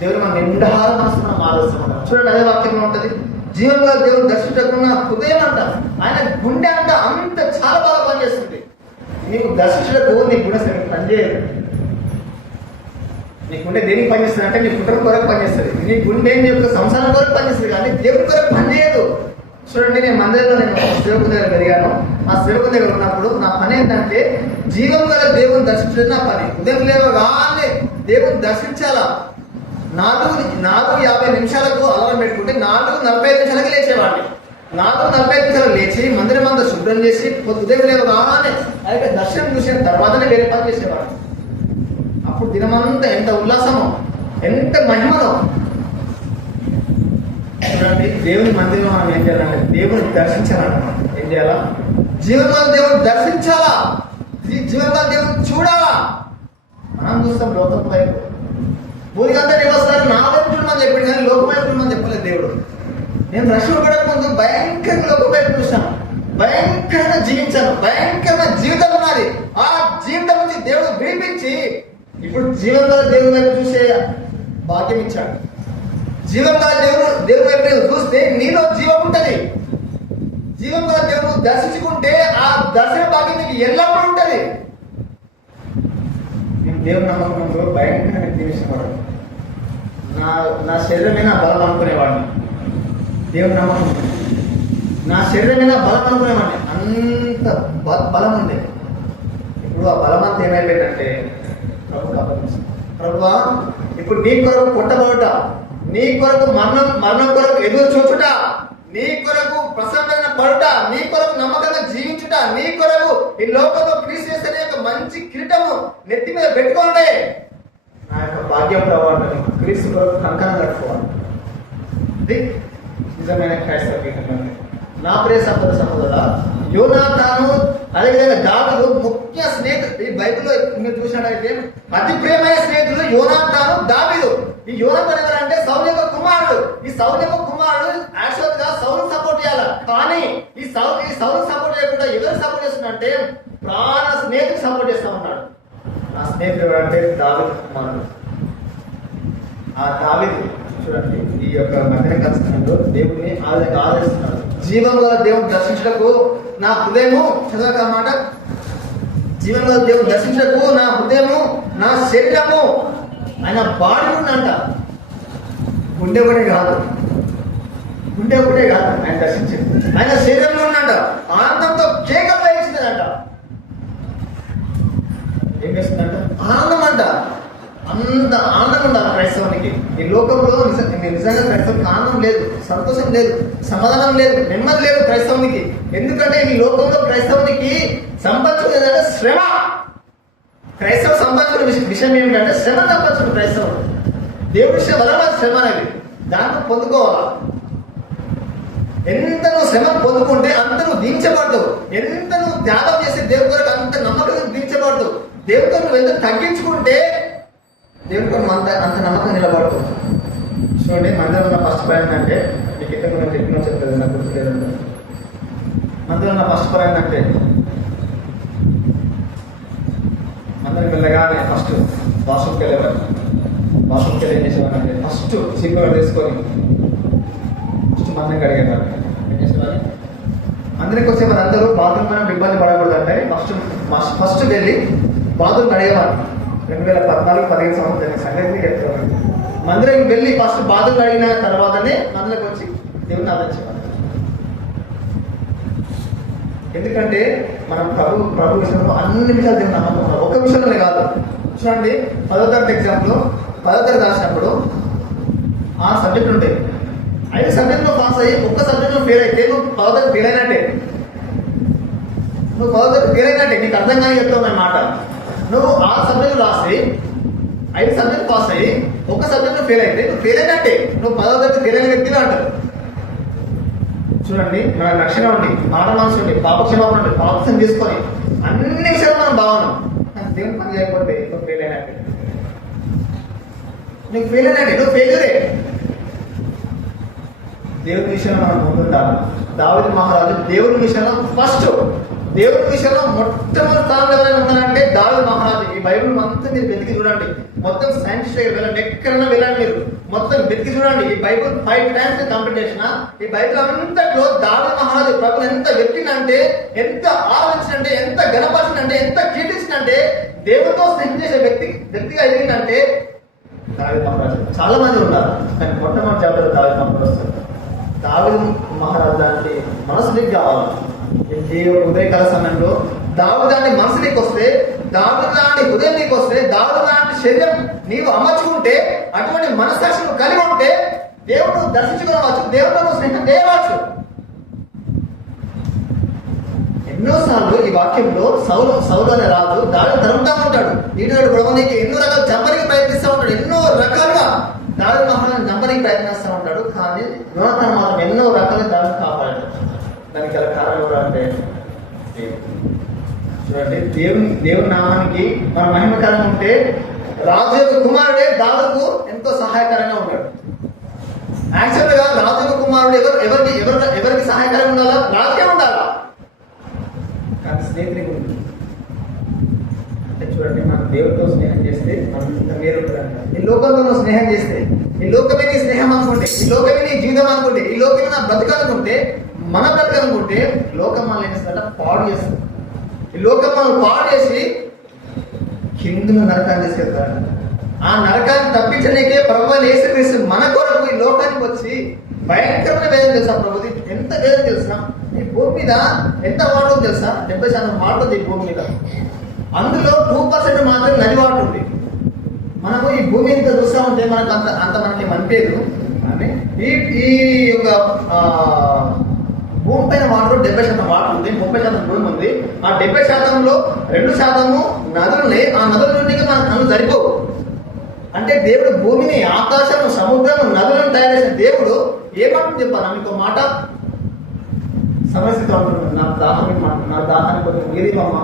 దేవుడు మనం నిండాహార మనసు మనం ఆలోచిస్తాం. చూడండి, అదే వాక్యంలో ఉంటుంది, జీవం గల దేవుని దర్శించకుండా హృదయం అంట, ఆయన గుండె అంట అంత చాలా బాగా పనిచేస్తుంది. నీకు దర్శించడకు నీ గుండె పనిచేయదు. నీ గుండె దేనికి పనిచేస్తుంది అంటే నీ కుటుంబం కొరకు పనిచేస్తుంది. నీ గుండె నీ యొక్క సంసారం కొరకు పనిచేస్తుంది, కానీ దేవుడి కొరకు పనిచేయదు. చూడండి, నేను మందిరంలో సేవకు దగ్గర పెరిగాను. ఆ సేవకు దగ్గర ఉన్నప్పుడు నా పని ఏంటంటే జీవం గల దేవుని దర్శించడం నా పని. ఉదయం లేవగానే దేవుని దర్శించాలా. 4:50 నిమిషాలకు అలారం పెట్టుకుంటే 4:45 నిమిషాలకి లేచేవాడిని. 4:45 నిమిషాలు లేచి మందిరం అంతా శుభ్రం చేసి ఉదయం లేవగానే ఆ యొక్క దర్శనం చూసిన తర్వాతనే వేరే పని చేసేవాడిని. అప్పుడు దినమంతా ఎంత ఉల్లాసమో, ఎంత మహిమనో. చూడండి, దేవుని మందిరం మనం ఏం చేయాలంటే దేవుని దర్శించాలన్నమాట. ఏం చేయాలా? జీవనాల దేవుని దర్శించాలా, జీవనాల దేవుని చూడాలా. మనం చూస్తాం లోకం వైపు, భూమికంతా నివస్తారు నా వైపు చూడమని చెప్పింది, కానీ లోకం వైపు చూడమని చెప్పలేదు దేవుడు. నేను రక్షణ పడక ముందు భయంకరంగా లోకం వైపు చూశాను, భయంకరంగా జీవించాను, భయంకరమైన జీవితం ఉన్నది. ఆ జీవితం నుంచి దేవుడు విడిపించి ఇప్పుడు జీవంగా దేవుని వైపు చూసే భాగ్యం ఇచ్చాడు. జీవంగా దేవుని వైపు చూస్తే నీలో జీవం ఉంటుంది. జీవంగా దేవుడు దర్శించుకుంటే ఆ దర్శన భాగ్యం నీకు ఎల్లప్పుడూ ఉంటుంది. నేను దేవుని నమ్మకంలో భయంకరంగా జీవించేవాడు. నా శరీరమే నా బలం అనుకునేవాడిని. దేవుని నమ్మకం నా శరీరమే నా బలం అనుకునేవాడిని, అంత బలం ఉంది. ఇప్పుడు ఆ బలం అంతా ఏమైపోయిందంటే ప్రభు కాపాడు. ప్రభువా, ఇప్పుడు నీ కొరకు కొట్టబడుట, నీ కొరకు మరణం కొరకు ఎదురు చూచుట, నీ కొరకు ప్రసన్న పడుట, నీ కొరకు నమ్మకంగా జీవించుట, నీ కొరకు ఈ లోకంలో క్రీస్తు అనే ఒక మంచి కిరీటము నెత్తి మీద పెట్టుకోండి. నా యొక్క భాగ్యం ప్రభావం క్రీస్తు కొరకు కంకణం కట్టుకోవాలి. ఇది నిజమైన క్రైస్తవ గీతం. నా ప్రియ సహోదర సహోదరుడా, యోనాతాను అదేవిధంగా దావీదు ముఖ్య స్నేహితులు. ఈ బైబిల్లో మీరు చూసినట్లయితే అతి ప్రియమైన స్నేహితులు యోనాతాను, దావీదు. ఈ యోనాతాను ఎవరంటే సౌలు యొక్క కుమారుడు. ఈ సౌలు యొక్క కుమారుడు యాక్చువల్ గా సౌలు సపోర్ట్ చేయాలి, కానీ ఈ సౌలు సపోర్ట్ చేయకుండా ఎవరు సపోర్ట్ చేస్తున్నారంటే ప్రాణ స్నేహితులు సపోర్ట్ చేస్తా ఉన్నాడు. ఆ స్నేహితుడు ఎవరంటే దావీదు కుమారుడు. ఆ దావీదు చూడండి, ఈ యొక్క మధ్యాహ్న కష్టంలో దేవుడిని ఆదరిస్తున్నాడు. జీవం గల దేవుని దర్శించటకు నా హృదయము, చదవక మాట, జీవం గల దేవుని దర్శించటకు నా హృదయము, నా శరీరము, ఆయన బాడీ ఉందంట. గుండె ఒకటే కాదు, ఆయన దర్శించింది. ఆయన శరీరంలో ఉన్నంట ఆనందంతో కేకలు వేయించిందంట. ఏం చేస్తుందంట? ఆనందం అంట. అంత ఆనందం ఉండాలి క్రైస్తవునికి. ఈ లోకంలో నిజంగా క్రైస్తవునికి ఆనందం లేదు, సంతోషం లేదు, సమాధానం లేదు, నెమ్మది లేదు క్రైస్తవునికి. ఎందుకంటే ఈ లోకంలో క్రైస్తవునికి సంపాదించుకునేదంటే శ్రమ. క్రైస్తవ సంపాదించుకునే విషయం ఏమిటంటే శ్రమ సంపాదించుకుని క్రైస్తవుడు. దేవుడి వల్ల శ్రమ అనేది దాంట్లో పొందుకోవాలా. ఎంత నువ్వు శ్రమ పొందుకుంటే అంత నువ్వు దించబడతావు. ఎంత నువ్వు త్యాగం చేసి దేవుడి కొరకు అంత నమ్మకంగా దించబడతావు. దేవుడితో నువ్వు ఎంత తగ్గించుకుంటే దేవుడితో అంత నమ్మకం నిలబడుతుంది. చూడండి, మందిరంలో ఉన్న ఫస్ట్ పాయింట్ అంటే మీకు ఇద్దరు నేను చెప్పిన చెప్తుంది, నాకు గుర్తులేదంటే మందిరంలో ఉన్న ఫస్ట్ పాయింట్ అంటే అందరికి వెళ్ళగానే ఫస్ట్ వాష్రూమ్కి వెళ్ళేవారు. వాష్రూమ్కి వెళ్ళి ఏం చేసేవారంటే ఫస్ట్ చీపురు తీసుకొని ఫస్ట్ మందం కడిగేవారు. ఏం చేసేవారు? అందరికి వచ్చేవారు. అందరూ బాత్రూమ్ మనం ఇబ్బంది పడకూడదు అంటే ఫస్ట్ వెళ్ళి బాత్రూమ్ కడిగేవారు. 2014-15 సంవత్సరం సంగతి చెప్తారు. మందిరం వెళ్ళి ఫస్ట్ బాత్రూమ్ కడిగిన తర్వాతనే మందిరకు వచ్చి దేవుని ఆదరించేవారు. ఎందుకంటే మనం ప్రభు విషయంలో అన్ని విషయాలు దేవుని నమ్మకం. ఒక్క విషయంలోనే కాదు. చూడండి, 10వ తరగతి ఎగ్జామ్లో 10వ తరగతి రాసినప్పుడు 6 సబ్జెక్టులు ఉంటాయి. 5 సబ్జెక్టులో పాస్ అయ్యి ఒక్క సబ్జెక్టులో ఫెయిల్ అయితే నువ్వు 10వ తరగతి ఫెయిల్ అయినట్టే. నువ్వు 10వ తరగతి ఫెయిల్ అయినట్టే. నీకు అర్థం కానీ చెప్తావు అన్నమాట. నువ్వు 6 సబ్జెక్టులు రాసి 5 సబ్జెక్టు పాస్ అయ్యి ఒక్క సబ్జెక్టులో ఫెయిల్ అయితే నువ్వు ఫెయిల్ అయినట్టే. నువ్వు 10వ తరగతి ఫెయిల్ అయిన వ్యక్తిగా అంటారు. చూడండి, మన లక్షణం ఉండి, మాట మనసు ఉండి, పాపక్షమాపణ ఉండి, పాపక్షం తీసుకొని అన్ని విషయాలు మనం బాగున్నాం. కానీ దేవుని పని చేయకపోతే నువ్వు ఫెయిల్ అయినట్టే. నీకు ఫెయిల్ అయినట్టే, నువ్వు ఫెయిల్యూరే. దేవుని విషయంలో మనం ముందుంటాము. దావీదు మహారాజు దేవుని విషయంలో ఫస్ట్, దేవుని విషయంలో మొట్టమొదటి స్థానంలో ఎవరైనా ఉన్నారంటే దావీదు మహారాజు. ఈ బైబిల్ మొత్తం మీరు వెతికి చూడండి. మొత్తం సైన్స్ వెళ్ళండి, ఎక్కడైనా వెళ్ళండి, మీరు మొత్తం వెతికి చూడండి. ఈ బైబిల్ 5 times కంప్లీట్ చేసిన ఈ బైబిల్ అంతట్లో దావీదు మహారాజు ప్రభుని ఎంత వెతికినంటే, ఎంత ఆలోచించినంటే, ఎంత గణపరిచినంటే, ఎంత కీర్తించినంటే, దేవుడితో స్నేహం చేసే వ్యక్తిగా ఎదిగిందంటే దావీదు మహారాజు. చాలా మంది ఉన్నారు, కానీ మొట్టమొదటి చాప్టర్ దావీదు మహారాజు వస్తారు. దావీదు మహారాజు అంటే మనసు నీకు కావాలి. ఉదయకాల సమయంలో దావీదు లాంటి మనసు నీకు వస్తే, దావీదు లాంటి హృదయం నీకు వస్తే, దావీదు లాంటి శరీరం నీవు అమర్చుకుంటే, అటువంటి మనస్సాక్షి నువ్వు కలిగి ఉంటే దేవుడు దర్శించుకోవచ్చు, దేవుడు స్నేహం చేయవచ్చు. ఎన్నోసార్లు ఈ వాక్యంలో సౌలు అనే రాజు దావీదు తరుముతా ఉంటాడు. ఈనాడు గొడవనికి ఎన్నో రకాల చంపడానికి ప్రయత్నిస్తూ ఉంటాడు. ఎన్నో రకాలుగా దావీదు మహారాజుని చంపడానికి ప్రయత్నిస్తూ ఉంటాడు. కానీ యోనాతాను మాత్రం ఎన్నో రకాలుగా దావీదుని కాపాడాడు. దానికి గల కారణం ఎవరు అంటే చూడండి, దేవుని నామానికి మన మహిమకరంగా ఉంటే రాజు యొక్క కుమారుడే దావీదుకు ఎంతో సహాయకరంగా ఉంటాడు. యాక్చువల్ గా రాజు యొక్క కుమారుడు ఎవరికి సహాయకరంగా ఉండాలా? రాజుకే ఉండాలా, కానీ స్నేహితునికి ఉంటుంది. అంటే చూడండి, మనం దేవుడితో స్నేహం చేస్తే అంత మేలు ఉంటుందంట. ఈ లోకంతో స్నేహం చేస్తే, ఈ లోకమే నీ స్నేహం అనుకుంటే, ఈ లోకమే నీ జీవితం అనుకుంటే, ఈ లోకమే నా బ్రతకాలనుకుంటే, మన బ్రతకాలనుకుంటే లోకం మనల్ని ఏం చేస్తుందంట? పాడు చేస్తుంది. ఈ లోకం మనం పాడు చేసి కింద నరకాన్ని తీసుకెళ్తాడు. ఆ నరకాన్ని తప్పించడానికే ప్రభువైన యేసుక్రీస్తు మన కొరకు ఈ లోకానికి వచ్చి భయంకరమైన వేదన తెలుసా? ప్రభుది ఎంత వేదన తెలుసా? ఈ భూమి మీద ఎంత వాటర్ తెలుసా? 70% వాటర్ ఉంది ఈ భూమి మీద. అందులో 2% మాత్రం నది వాటర్ ఉంది. మనము ఈ భూమి ఎంత చూస్తూ ఉంటే మనకు అంత మనకి అనిపించదు. కానీ ఈ యొక్క భూమి పైన వాటర్ 70% వాటర్ ఉంది, 30% భూమి ఉంది. ఆ 70%లో 2% నదులున్నాయి. ఆ నదుల నుండి మన కళ్ళు సరిపోవు. అంటే దేవుడు భూమిని, ఆకాశం, సముద్రం, నదులను తయారు చేసిన దేవుడు ఏమంటుంది చెప్పాను మీకు మాట? సమస్యతో ఉంటుంది. నా దాహాన్ని కొద్దిగా నీరివమ్మ,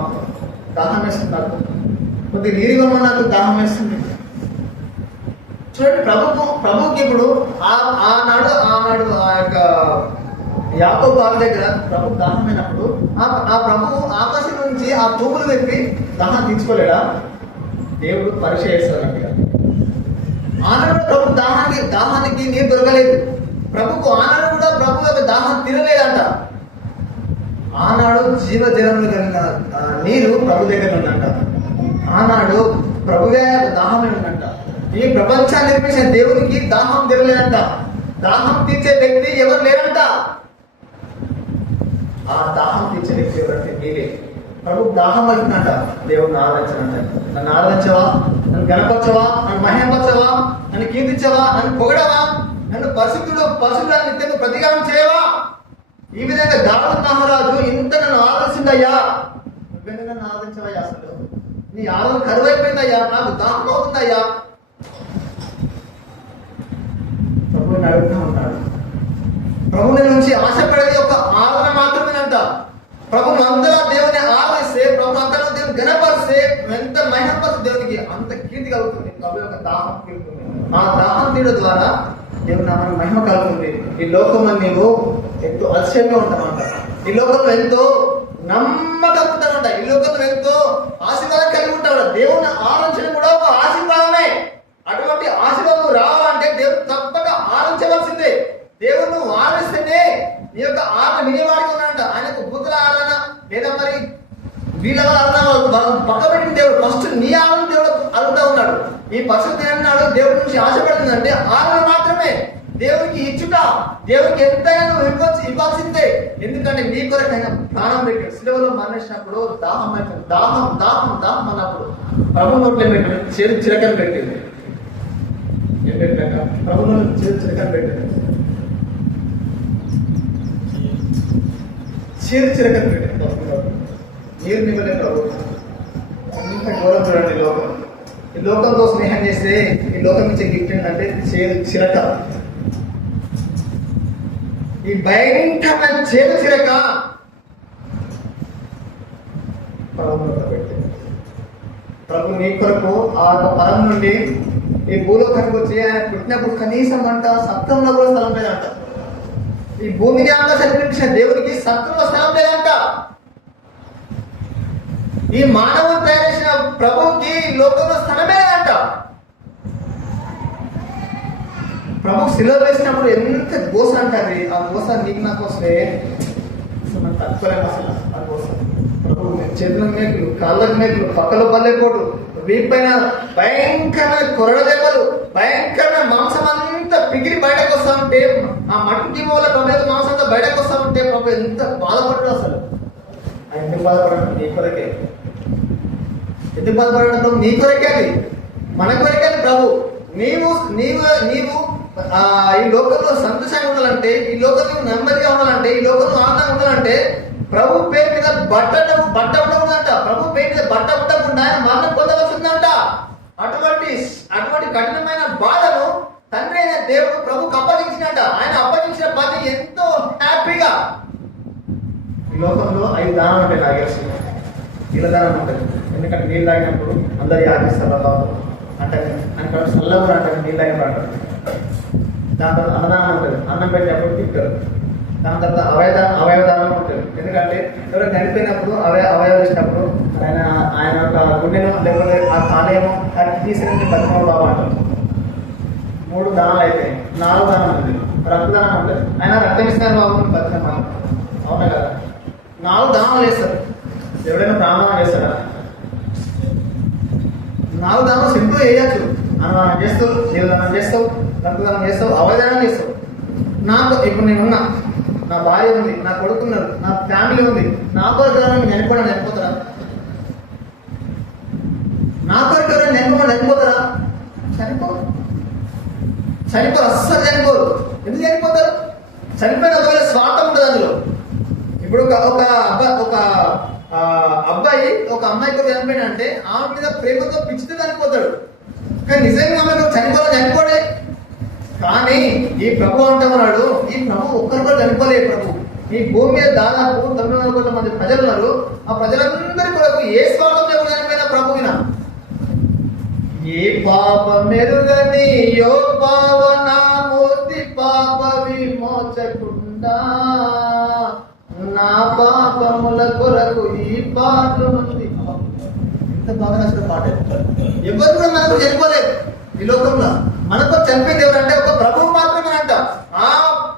దాహం వేస్తుంది, నాకు కొద్దిగా నీరివమ్మ, నాకు దాహం వేస్తుంది. చూడండి, ప్రభుకి ఇప్పుడు ఆనాడు ఆ యొక్క యాకోబు బావి దగ్గర ప్రభు దాహమైనప్పుడు ఆ ప్రభు ఆకాశం నుంచి ఆ తూములు తెప్పి దాహం తీర్చుకోలేడా? దేవుడు పరీక్ష చేస్తాడంట. ఆనాడు ప్రభు దాహానికి నీరు దొరకలేదు. ప్రభుకు ఆనాడు కూడా ప్రభు యొక్క దాహం తినలేదంట. ఆనాడు జీవజలములు కలిగిన నీరు ప్రభు దగ్గర ఉందంట. ఆనాడు ప్రభువే దాహమే ఉందంట. ఈ ప్రపంచాన్ని నిర్మించిన దేవునికి దాహం తిరగలేదంట. దాహం తీర్చే వ్యక్తి ఎవరు లేరంట. ఆ దాహం తీర్చే వ్యక్తి ఎవరంటే మీరే. ప్రభు దాహం అవుతుందంట. దేవుడిని ఆరాధించనంట. నన్ను ఆరాధించవా, నన్ను గణపరచవా, నన్ను మహిమపరచవా, నన్ను కీర్తించవా, నన్ను పొగడవా, నన్ను పరిశుద్ధుడు నిత్యం ప్రతిగానం చేయవా? ఈ విధంగా దావీదు మహారాజు ఇంత నన్ను ఆరాధించిందయ్యా, నువ్వెందుకు నన్ను ఆరాధించవయ్యా? అసలు నీ ఆరాధన కరువైపోయిందయ్యా, నాకు దాహం అవుతుందయ్యా. ప్రభువుని అడుగుతూ ఉంటాడు. ప్రభుని నుంచి ఆశపడేది ఒక ఆరాధన మాత్రమేనంట. ప్రభు అంతలో దేవుని ఆరాధిస్తే, ప్రభు అంతలో దేవుని గణపరిస్తే, ఎంత మహిమపరిస్తే దేవునికి అంత కీర్తి కలుగుతుంది. ప్రభు యొక్క దాహం తీరుతుంది. ఆ దాహం తీయడం ద్వారా దేవుని నామానికి మహిమ కలుగుతుంది. ఈ లోకంలో నీవు ఎంతో అతిశయంగా ఉంటామంట. ఈ లోకంలో ఎంతో నమ్మకం ఉంటామంట. ఈ లోకంలో ఎంతో ఆశీర్వాదం కలిగి ఉంటాడు. దేవుని వీళ్ళ వల్ల అర్థం పక్క పెట్టిన దేవుడు ఫస్ట్ నీ ఆనందం దేవుడు అడుగుతా ఉన్నాడు. ఈ పరిస్థితి అన్నాడు దేవుడి నుంచి ఆశపడుతుందంటే ఆనందం మాత్రమే దేవునికి ఇచ్చుట, దేవునికి ఎంతైనా నువ్వు ఇవ్వాల్సిందే. ఎందుకంటే నీ కొరకైనా ప్రాణం పెట్టాడు. సిలువలో మరణించినప్పుడు దాహం అయిపోయింది, దాహం దాహం దాహం అన్నప్పుడు ప్రభు నోట్లో పెట్టాడు, చేరు చిరకలు పెట్టింది. ఏం పెట్టాక ప్రభు నోట్లో చేరు చిరకలు పెట్టాడు, చేరు చిరకలు పెట్టాడు. నీరు నిమ్మలే ప్రభు. ఇంత ఘోరం చూడండి లోకం. ఈ లోకంతో స్నేహం చేస్తే ఈ లోకం ఇచ్చే గిఫ్ట్ ఏంటంటే చేరు చిరక. ఈ భయంకరమైన చేదు చిరక ప్రభు నీ కొరకు ఆ పరం నుండి ఈ భూలోకానికి వచ్చి ఆయన పుట్టినప్పుడు కనీసం అంట సత్రంలో కూడా స్థలం లేదంట. ఈ భూమిని అంతా సరిపించిన దేవునికి సత్రంలో స్థలం లేదంట. ఈ మానవుడు తయారు చేసిన ప్రభువుకి లోకంలో స్థలమే లేదంట. ప్రభు శిలువ వేసినప్పుడు ఎంత గోస అంటారు. ఆ గోస నీకు నాకు వస్తే మనం తట్టుకోలేము అసలు. ఆ గోస ప్రభు చేతుల మేకులు, కాళ్ళ మేకులు, పక్కల పల్లెపోటు, వీపైన భయంకరమైన కొరడ దెబ్బలు, భయంకరమైన మాంసం అంతా పిగిలి బయటకు వస్తా ఉంటే, ఆ మట్టి మూల ప్రభు మాంసం అంతా బయటకు వస్తా ఉంటే ప్రభు ఎంత బాధపడ్డాడు అసలు. ఆయన ఎందుకు బాధపడడం? నీ కొరకే. ఎందుకు బాధపడడం ప్రభు? నీ కొరకే, అది మన కొరకే. ప్రభు నీవు నీవు నీవు ఈ లోకంలో సంతోషంగా ఉండాలంటే, ఈ లోకంలో నెమ్మదిగా ఉండాలంటే, ఈ లోకంలో ఆనందంగా ఉండాలంటే ప్రభు పేరు మీద బట్ట ఉండకూడదంట. ప్రభు పేరు మీద బట్ట ఉండకుండా ఆయన మరణం పొందవలసిందంట. అటువంటి కఠినమైన బాధను తండ్రి అయిన దేవుడు ప్రభుకు అప్పగించినట్ట. ఆయన అప్పగించిన పని ఎంతో హ్యాపీగా. ఈ లోకంలో 5 దానం ఉంటాయి నాకు తెలిసి. నీళ్ళ దానం ఉంటుంది. ఎందుకంటే నీళ్ళు తాగినప్పుడు అందరు ఆగిస్తారు అంటే ఆయన చల్లగా అంటారు, నీళ్ళు తాగినప్పుడు అంటారు. దాని తర్వాత అన్నదానం ఉంటుంది, అన్నం పెట్టినప్పుడు తింటారు. దాని తర్వాత అవయవదానం ఉంటుంది. ఎందుకంటే ఎవరైనా చనిపోయినప్పుడు అవయవం ఇచ్చినప్పుడు ఆయన యొక్క గుండెను లేకపోతే ఆ కాలేమో తీసుకుని బతిమ బాబా అంటారు. 3 దానాలు అయిపోయాయి. 4 దానం ఉంది, రక్తదానం ఉంటుంది. ఆయన రక్తం ఇస్తున్నారు బాబు బతిమ, అవునా కదా? 4 దానాలు చేస్తారు. ఎవరైనా ప్రాణదానం చేస్తారా? 4 దానాలు సింపుల్ చేయొచ్చు. అన్నదానం చేస్తావు, జీవదానం చేస్తావు, రక్తదానం చేస్తావు, అవయదానం చేస్తావు. నాకు ఇప్పుడు నేనున్నా, నా భార్య ఉంది, నా కొడుకున్నారు, నా ఫ్యామిలీ ఉంది. నా కొరకు ఎవరైనా చనిపోతారా? నా కొరకు ఎవరైనా చనిపోతారా? చనిపోరు, అస్సలు చనిపోరు. ఎందుకు చనిపోతారు? చనిపోయిన ఒకవేళ స్వార్థం ఉంటుంది అందులో. ఇప్పుడు ఒక అబ్బాయి ఒక అమ్మాయి కొరకు చనిపోయినా అంటే ఆమె మీద ప్రేమతో పిచ్చితో చనిపోతాడు. కానీ నిజంగా అమ్మాయి చనిపోడే. కానీ ఈ ప్రభు అంటున్నాడు, ఈ ప్రభు ఒక్కరు కూడా చనిపోలేదు. ప్రభు ఈ భూమి మీద దాదాపు 900 కోట్ల మంది ప్రజలు ఉన్నారు. ఆ ప్రజలందరి కొరకు ఏ స్వార్థం లేకుండా చనిపోయిన ప్రభువిన ఏ పాపం మెరుగని యో పావనామూర్తి పాప విమోచకుండా నా పాపముల కొరకు ఈ పాటలు ఉంది. ఎంత బాగా నచ్చిన పాట. ఎవరు కూడా మనకు చనిపోలేదు ఈ లోకంలో. మనకు చనిపోయింది ఎవరంటే ఒక ప్రభువు మాత్రమే అంట. ఆ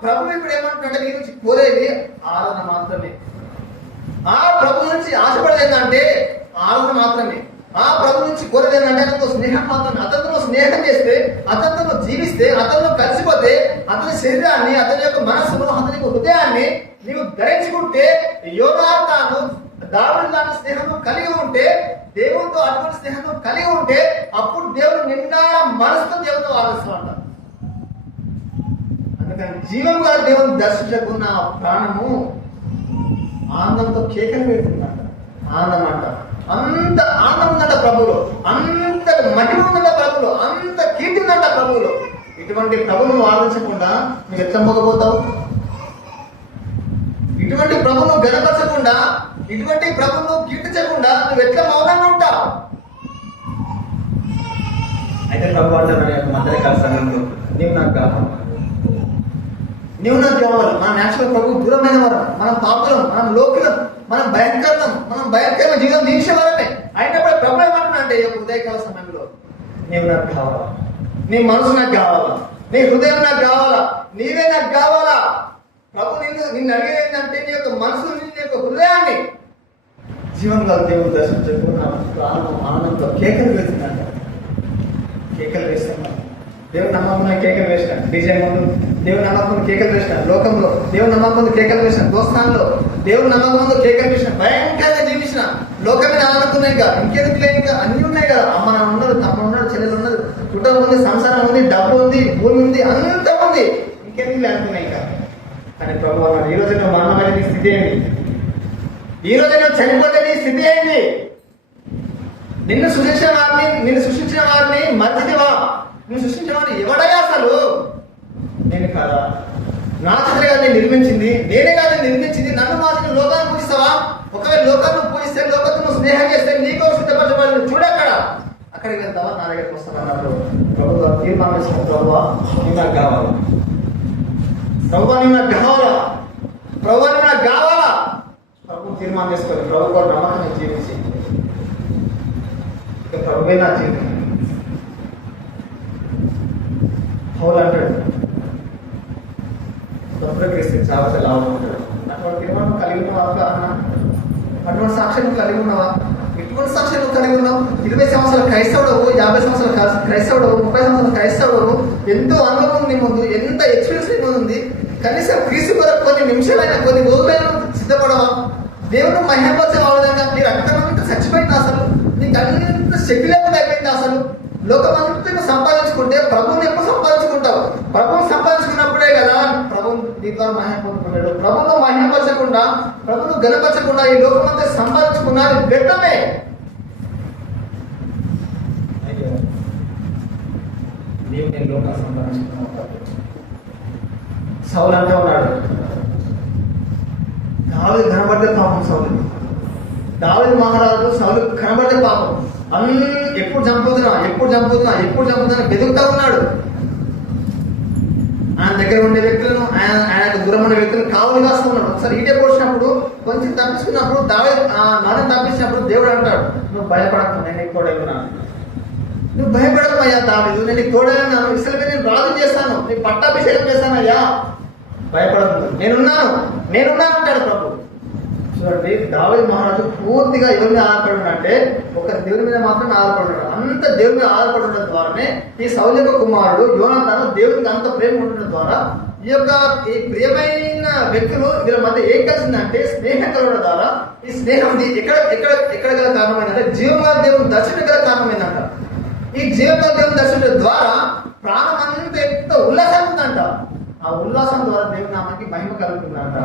ప్రభు ఇప్పుడు ఏమంటుంటే నీ నుంచి కోరేది ఆరాధన మాత్రమే. ఆ ప్రభు నుంచి ఆశపడేది ఏంటంటే ఆరాధన మాత్రమే. ఆ ప్రభు నుంచి కోరేది ఏంటంటే అతనితో స్నేహం మాత్రమే. అతనితో స్నేహం చేస్తే, అతనితో జీవిస్తే, అతనితో కలిసిపోతే, అతని శరీరాన్ని, అతని యొక్క మనస్సును, అతని యొక్క హృదయాన్ని నీవు ధరించుకుంటే, యోగాను దావుడు లాంటి స్నేహం కలిగి ఉంటే, దేవునితో అటువంటి స్నేహం కలిగి ఉంటే, అప్పుడు దేవుడు నిండా మనసుతో దేవునితో ఆలోచిస్తామంట. అందుకని జీవం కూడా దేవుని దర్శించకు నా ప్రాణము ఆనందంతో కేకలు పెడుతుందంట. ఆనందం అంట. అంత ఆనందం ఉందంట ప్రభువులో, అంత మహిమ ఉందంట ప్రభువులో, అంత కీర్తి ఉందంట ప్రభువులో. ఇటువంటి ప్రభువును ఆలోచించకుండా నువ్వు ఎట్లా మొగపోతావు? ఇటువంటి ప్రభువును గణపరచకుండా, ఇటువంటి ప్రభువును కీర్తించకుండా నువ్వు ఎట్లా మౌనంగా ఉంటావు? అయితే ప్రభు అంటారు మందరి కాల సమయంలో నీవు నాకు కావాలి, నీవు నాకు కావాలి. మన నేచురల్ ప్రభు దూరమైన వారం, మనం పాపులం, మనం లోకులం, మనం భయంకరమైన జీవితం దీక్షవరమే. అయినప్పుడు ప్రభు ఏమంటున్నా అంటే ఈ ఉదయకాల సమయంలో నీవు నాకు కావాలా, నీ మనసు నాకు కావాలా, నీ హృదయం నాకు కావాలా, నీవే నాకు కావాలా. ప్రభు నిన్ను అడిగేది ఏంటంటే నీ యొక్క మనసు, నీ యొక్క హృదయాన్ని, జీవన గల దేవుడు దర్శించకు నా ప్రాణం ఆనందంతో కేకలు వేస్తున్నాడు. కేకలు వేస్తున్నాడు. దేవుని నమ్మకం కేకలు వేసినాడు. డీజే ముందు దేవుని నమ్మకం కేకలు వేసినాడు. లోకంలో దేవుని నమ్మకం కేకలు వేసినాడు. దోస్తాన్లో దేవుని నమ్మకం కేకలు వేసినాడు. భయంకరంగా జీవించిన లోకమే ఆనందుకున్నాయి. ఇంకా ఇంకెందుకు లేదు, ఇంకా అన్ని ఉన్నాయి కదా. అమ్మ నాన్న ఉన్నారు, తమ్ముడు ఉన్నాడు, చెల్లెలు ఉన్నది, కుటుంబం ఉంది, సంసారం ఉంది, డబ్బు ఉంది, భూమి ఉంది, అంత ఉంది. ఇంకెందుకు లేకున్నాయి ఇంకా. కానీ ప్రభు అన్నాడు, ఈ రోజు నువ్వు మరణమైన నీ స్థితి ఏంటి? ఈ రోజు నువ్వు చనిపోతే నీ స్థితి ఏంటి? నిన్ను సృష్టించిన వారిని మర్చితివా? నువ్వు సృష్టించిన వాడిని ఎవడయ్యా అసలు? నేను కాదా? నా చేతులే కాదు నేను నిర్మించింది, నేనే కాదు నిర్మించింది. నన్ను మాత్రం లోకాన్ని పూజిస్తావా? ఒకవేళ లోకాన్ని పూజిస్తే, లోకంతో నువ్వు స్నేహం చేస్తే నీకో సిద్ధపరచబడి చూడక్కడ అక్కడికి వెళ్తావా? నా దగ్గరికి వస్తావన్నప్పుడు ప్రభు గారు తీర్మానం చేసిన, ప్రభువా నువ్వు నాకు కావాలి, ప్రభువా నువ్వు నాకు కావాలా, ప్రభువా నువ్వు నాకు కావాలా. ప్రభు తీర్మానం చేసుకొని ప్రభు కూడా నమ్మకం జీవించి ఇక ప్రభువే నా జీవితం. పౌలు అంటాడు, క్రీస్తు చాలా లాభం ఉంటాడు. అటువంటి తీర్మానం కలిగి ఉన్నావా అన్న? అటువంటి సాక్ష్యం కలిగి ఉన్నావా? ఎటువంటి సాక్ష్యం కలిగి ఉన్నావు? 20 సంవత్సరాల క్రైస్తవుడవు, 50 సంవత్సరాల క్రైస్తవుడవు, 30 సంవత్సరాల క్రైస్తవుడవు, ఎంతో అనుభవం నీ ముందు, ఎంత ఎక్స్పీరియన్స్ నీ ముందు ఉంది. కనీసం క్రీస్తు కొరకు కొన్ని నిమిషాలైనా, కొన్ని రోజులైనా సిద్ధపడవా? దేవుడు మహిమపరిచే విధంగా నీ రక్తం అంతా చచ్చిపోయింది. అసలు నీకు అంత శక్తి లేకుండా అయిపోయింది. అసలు లోకమంతా సంపాదించుకుంటే ప్రభువుని ఎప్పుడు సంపాదించుకుంటావు? ప్రభువుని సంపాదించుకున్నప్పుడే కదా ప్రభువు నీ ద్వారా మహిమ పొందుకున్నాడు. ప్రభువును మహిమపరచకుండా, ప్రభువును గణపరచకుండా ఈ లోకమంతా సంపాదించుకున్నది వ్యర్థమే. అయ్యో నీవు నేను లోకాన్ని సంపాదించుకున్నావు. సౌలు అంటూ ఉన్నాడు, దావీదు కనబడితే పాపం సౌలు, దావీదు మహారాజు సౌలు కనబడితే పాపం. ఎప్పుడు చంపుతున్నా వెతుకుతా ఉన్నాడు. ఆయన దగ్గర ఉండే వ్యక్తులను, ఆయన దూరం ఉండే వ్యక్తులను కావలి కాస్తూ ఉన్నాడు. ఒకసారి ఈటే పోసినప్పుడు, కొంచెం తప్పించుకున్నప్పుడు, మనం తప్పించినప్పుడు దేవుడు అంటాడు, నువ్వు భయపడకు, నేను నీకు తోడైనాను. నువ్వు భయపడకు అయ్యా దావీదు, నేను నీకు తోడైనాను. ఇసలపై నేను రాజు చేస్తాను, నీ పట్టాభిషేకం చేస్తాను అయ్యా, భయపడకు, నేనున్నాను అంటాడు ప్రభు. చూడండి, దావీదు మహారాజు పూర్తిగా ఎవరిని ఆధారపడినంటే ఒక దేవుని మీద మాత్రమే ఆధారపడ్డాడు. అంత దేవుని మీద ఆధారపడడం ద్వారానే ఈ సౌలు యొక్క కుమారుడు యోనాతాను దేవునికి అంత ప్రేమ ఉండడం ద్వారా ఈ ప్రియమైన వ్యక్తులు వీళ్ళ మధ్య ఏం కలిసిందంటే స్నేహం కలవడం ద్వారా ఈ స్నేహం ఎక్కడ గల కారణమైందంటే జీవనాథ దేవుని దర్శనం గల కారణమైందంట. ఈ జీవనాథ దేవుని దర్శనం ద్వారా ప్రాణం అంతా ఎంత ఉల్లాసం ఉందంట. ఆ ఉల్లాసం ద్వారా దేవుని నామానికి మహిమ కలుగుతుందంట.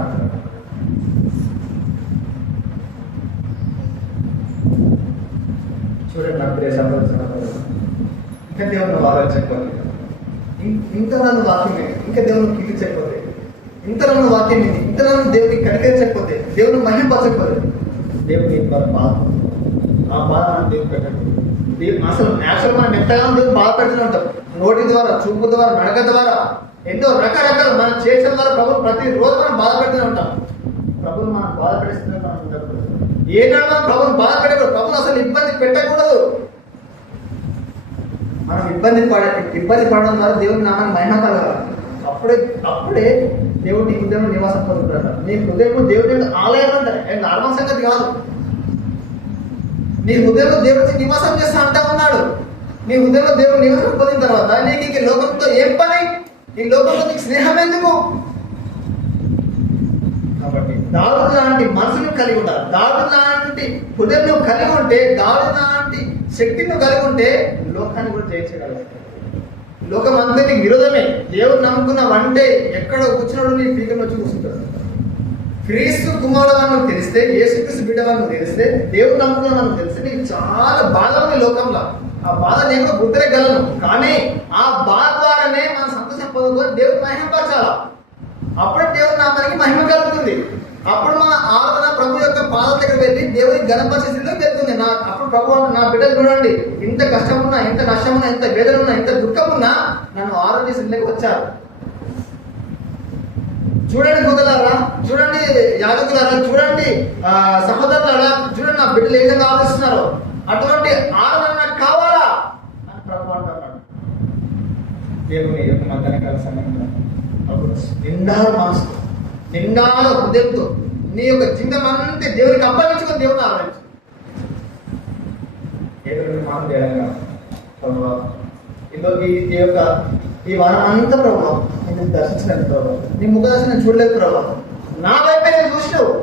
చూడండి, నాకు ప్రియ సంబంధించిన ఇంకా దేవుని ఆలోచించకపోతే, ఇంత నన్ను వాక్యమే, ఇంకా దేవుని కీర్తించకపోతే, ఇంత నన్ను వాక్యం ఇది, ఇంత నన్ను దేవునికి కనికరించకపోతే, దేవుని మహిమపరచకపోతే, దేవుని బాధ, ఆ బాధ మనం దేవుని పెట్టండి. అసలు నేచురల్ మనం ఎంతగానో దేవుని బాధ పెడుతూనే ఉంటాం. నోటి ద్వారా, చూపు ద్వారా, నడక ద్వారా, ఎంతో రకరకాల మనం చేసిన ద్వారా ప్రభు ప్రతిరోజు మనం బాధ పెడుతూనే ఉంటాం. ప్రభుత్వం మనం బాధ పెడిస్తున్నాం. మనం ఉండకూడదు. ఏనాడు మనం ప్రభుత్వం బాధ పెట్టకూడదు. ప్రభుత్వం అసలు ఇబ్బంది పెట్టకూడదు. మనం ఇబ్బంది పడడం ద్వారా దేవుని నామాన్ని మహిమ కలగాలి. అప్పుడే దేవుడు నీ హృదయంలో నివాసం పొందుతాడు. నీ హృదయం దేవుడి ఆలయం అంటే నార్మల్ సంగతి కాదు. నీ హృదయంలో దేవుడికి నివాసం చేస్తా అంటా ఉన్నాడు. నీ హృదయంలో దేవుడు నివాసం పొందిన తర్వాత నీకు ఇంక లోకంతో ఏం పని? ఈ లోకంతో నీకు స్నేహం ఎందుకు? కాబట్టి దావీదు లాంటి మనసును కలిగి ఉంటారు. దావీదు లాంటి హృదయం కలిగి ఉంటే, దావీదు లాంటి శక్తిని కలిగి ఉంటే లోకాన్ని కూడా జయించగలరు. లోకం అంతా నీకు విరోధమే. దేవుడు నమ్ముకున్నావంటే ఎక్కడ కూర్చున్నాడు నీ పీకను వచ్చి కూర్చుంటాడు. క్రీస్తు కుమారుడు తెలిస్తే, యేసుక్రీస్తు బిడ్డవాళ్ళు తెలిస్తే, దేవుడు నమ్ముకున్నాను తెలిస్తే నీకు చాలా బాధ ఉంది లోకంలో. ఆ బాధ నేను కూడా గుర్తులేగలను. కానీ ఆ బాధ ద్వారానే మనం సంతోషం పొందుకొని దేవుడు మహిమపరచాలా. అప్పుడే దేవుడు నామానికి మహిమ కలుగుతుంది. అప్పుడు మన ఆరాధన ప్రభు యొక్క పాదాల దగ్గర వెళ్ళి దేవుడికి గణపరిచే స్థితిలో వెళ్తుంది. అప్పుడు ప్రభు నా బిడ్డలు చూడండి, ఇంత కష్టం ఉన్నా, ఇంత నష్టం ఉన్నా, ఇంత వేదన ఉన్నా, ఇంత దుఃఖం ఉన్నా నన్ను ఆరాధన స్థితిలోకి వచ్చారు. చూడండి గుదలారా, చూడండి యాజకులారా, చూడండి సహోదరులారా, చూడండి నా బిడ్డలు ఏ విధంగా ఆలోచిస్తున్నారో. అటువంటి ఆరాధన నాకు కావాలా అని ప్రభు అంటున్నాడు. దేవుని యొక్క మధ్యాహ్నకాల సమయంలో నిండా మనసు, నిండా హృదయంతో నీ యొక్క జీవితం అంతే దేవునికి అప్పగించుకొని దేవుని ఆరాధించు. మాట తేడంగా ప్రభావ ఈ వారం అంతా ప్రభావ నేను దర్శించలేదు ప్రభావ, నీ ముఖ దర్శనం చూడలేదు ప్రభావ. నా వైపే నేను చూసినావు.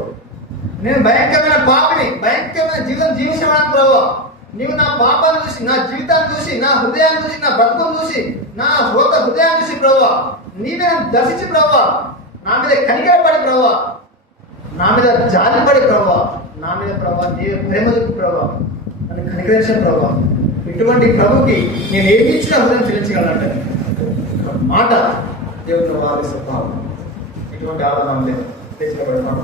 నేను భయంకరమైన పాపిని, భయంకరమైన జీవితం జీవించమని ప్రభావ. నీవు నా పాపాన్ని చూసి, నా జీవితాన్ని చూసి, నా హృదయాన్ని చూసి, నా బ్రతుకం చూసి, నా హృదయాన్ని చూసి ప్రభావ నీవే దర్శించి ప్రభావ నా మీద కనికరపడి ప్రభావ, నా మీద జాలిపడి ప్రభావ, నా మీద ప్రభావ నీవే ప్రేమ చూపి ప్రభావ నన్ను కనికరించిన ప్రభావ. ఇటువంటి ప్రభుకి నేను ఏమి ఇచ్చినా హృదయం చెల్లించగలంటే మాట దేవుడు ఆలోచిస్తాం భావం. ఇటువంటి ఆలోచన లేదు తెచ్చినప్పుడు మాట